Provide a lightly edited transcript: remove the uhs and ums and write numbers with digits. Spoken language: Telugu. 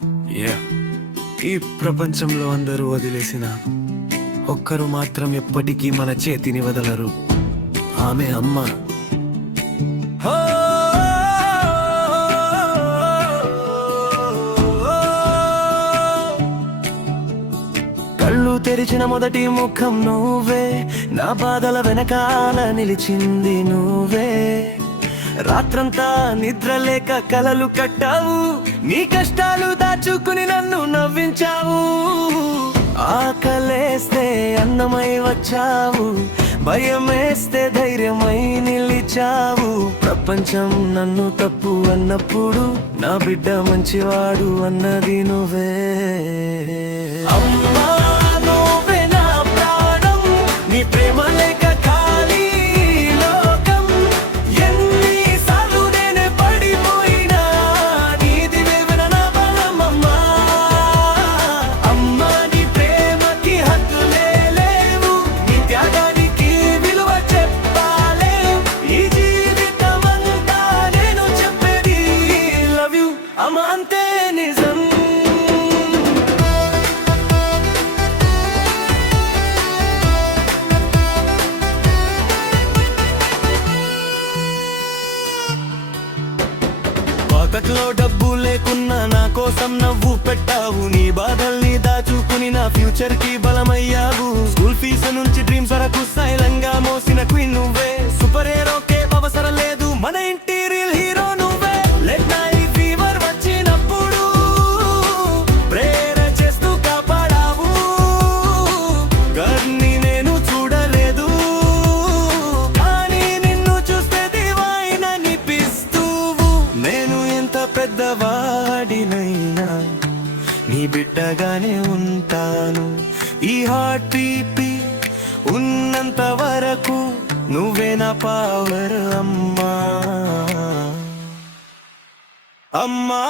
Yeah. ఈ ప్రపంచంలో అందరూ వదిలేసిన ఒక్కరు మాత్రం ఎప్పటికీ మన చేతిని వదలరు. ఆమె అమ్మ. కళ్ళు తెరిచిన మొదటి ముఖం నువ్వే, నా బాధల వెనకాల నిలిచింది నువ్వే. రాత్రంతా నిద్రలేక కలలు కట్టావు, నీ కష్టాలు దాచుకుని నన్ను నవ్వించావు. ఆకలేస్తే అన్నమై వచ్చావు, భయమేస్తే ధైర్యమై నిలిచావు. ప్రపంచం నన్ను తప్పు అన్నప్పుడు నా బిడ్డ మంచివాడు అన్నది నువ్వే. అమ్మా నువ్వే నా ప్రాణం, నీ ప్రేమ లేక ఖాళీ లోకం. ఎన్నిసార్లు నేనే పడిపోయినా నీది వేవన నా బలం. అమ్మా అమ్మా నీ ప్రేమకి హద్దులే లేవు, నీ త్యాగానికి విలువ చెప్పాలే. ఈ జీవితమంతా నేను చెప్పేది లవ్ యు అమ్మా, అంతే నిజం. పాకెట్లో డబ్బు లేకున్నా నా కోసం నవ్వు పెట్టావు, నీ బాధల్ని దాచుకుని నా ఫ్యూచర్ కి బలమయ్యావు. స్కూల్ ఫీజు నుంచి డ్రీమ్స్ వరకు సైలంగా మోసిన క్వీన్ నువ్వే. సూపర్ హీరో కేప్ అవసరం లేదు, మన ఇంటి రియల్ హీరో నువ్వే. లెట్ నైట్ ఫీవర్ వచ్చినప్పుడు ప్రేరణ చేస్తూ కాపాడావు. గర్ని నేను చూడలేదు, కానీ నిన్ను చూస్తే దివాయిన నిపిస్తూవు. నేను ఎంత పెద్దవాడినైనా నీ బిడ్డగానే ఉంటాను. ఈ హార్ట్ బీపీ ఉన్నంత వరకు నువ్వే నా పవర్ అమ్మా. అమ్మా